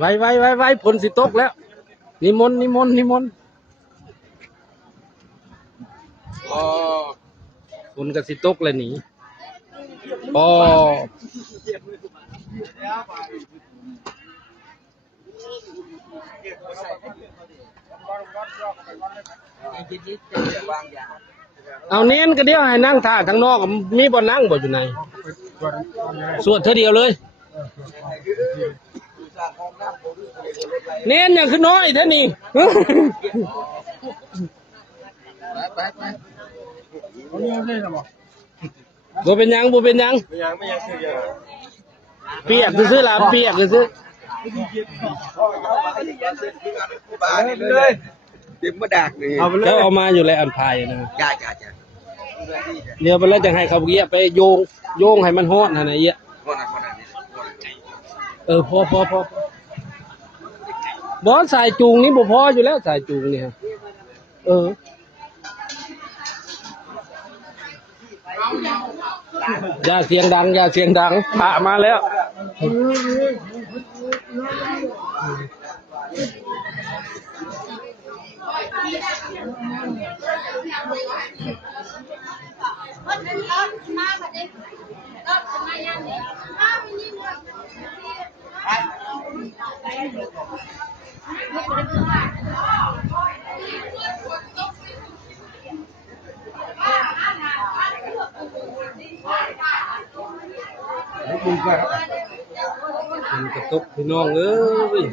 ไว้ฝนสิตกแล้วนิมนต์อ๋อฝนก็สิตกเลยหนีอ๋อเอาเน้นก็เดี๋ยวให้นั่งท่าทางนอกมีบ่นั่งบ่อยู่ในสวดเธอเดียวเลยเน้นอย่างคือน้อยเท่านี้บ่เป็นยังเปียกซื้อละเปียกซื้อเลยเต็มมาดักนี่เขาเอามาอยู่ในอันพายนะจ้าเดี๋ยวไปแล้วจะให้เขาเกี้ยไปโยงให้มันฮอดนะไอ้เงี้ยพอบอสสายจูงนี่บ่พออยู่แล้วสายจูงนี่อย่าเสียงดังพามาแล้วมันกระตุกพี่น้องเอ้ย